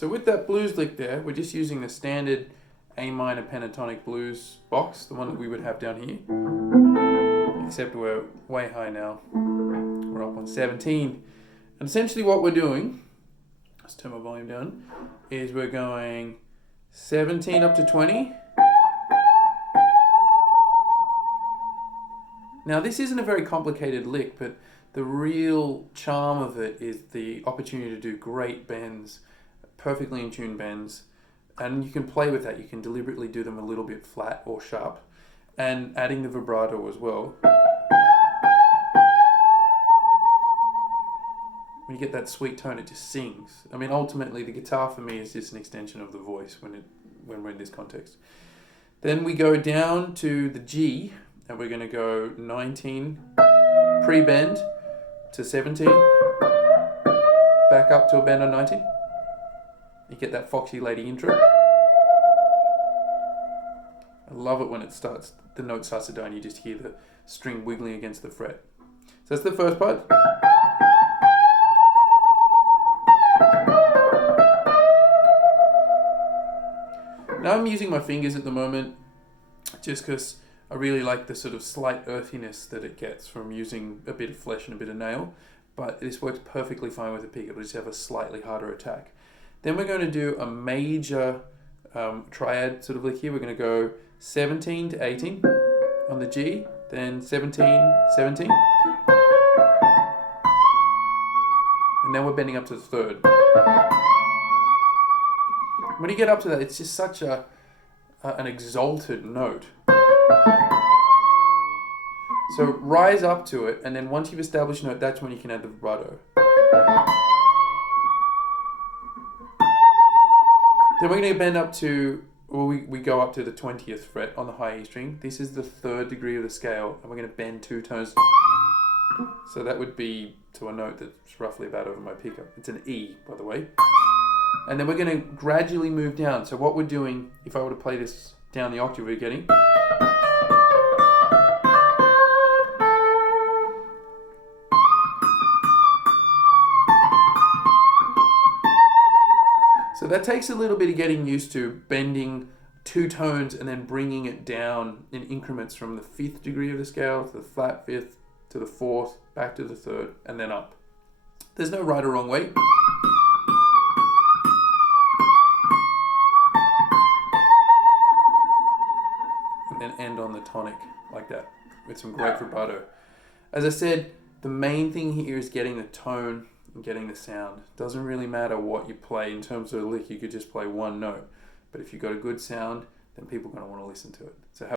So with that blues lick there, we're just using the standard A minor pentatonic blues box, the one that we would have down here. Except we're way high now. We're up on 17. And essentially what we're doing, let's turn my volume down, is we're going 17 up to 20. Now this isn't a very complicated lick, but the real charm of it is the opportunity to do great bends, perfectly in tune bends, and you can play with that. You can deliberately do them a little bit flat or sharp, and adding the vibrato as well. When you get that sweet tone, it just sings. I mean, ultimately, the guitar for me is just an extension of the voice when we're in this context. Then we go down to the G, and we're going to go 19 pre-bend to 17, back up to a bend on 19. You get that Foxy Lady intro. I love it when the note starts to die and you just hear the string wiggling against the fret. So that's the first part. Now I'm using my fingers at the moment just because I really like the sort of slight earthiness that it gets from using a bit of flesh and a bit of nail, but this works perfectly fine with a pick. It'll just have a slightly harder attack. Then we're going to do a major triad sort of lick here. We're going to go 17 to 18 on the G, then 17, 17. And then we're bending up to the third. When you get up to that, it's just such an exalted note. So rise up to it, and then once you've established a note, that's when you can add the vibrato. Then we're going to bend up to, well, we go up to the 20th fret on the high E string. This is the 3rd degree of the scale, and we're going to bend 2 tones. So that would be to a note that's roughly about over my pickup. It's an E, by the way. And then we're going to gradually move down. So what we're doing, if I were to play this down the octave we're getting, so that takes a little bit of getting used to, bending 2 tones and then bringing it down in increments from the 5th degree of the scale to the flat 5th to the 4th, back to the 3rd, and then up. There's no right or wrong way. And then end on the tonic like that with some great vibrato. As I said, the main thing here is getting the tone and getting the sound. Doesn't really matter what you play in terms of a lick. You could just play one note, but if you've got a good sound, then people are going to want to listen to it. So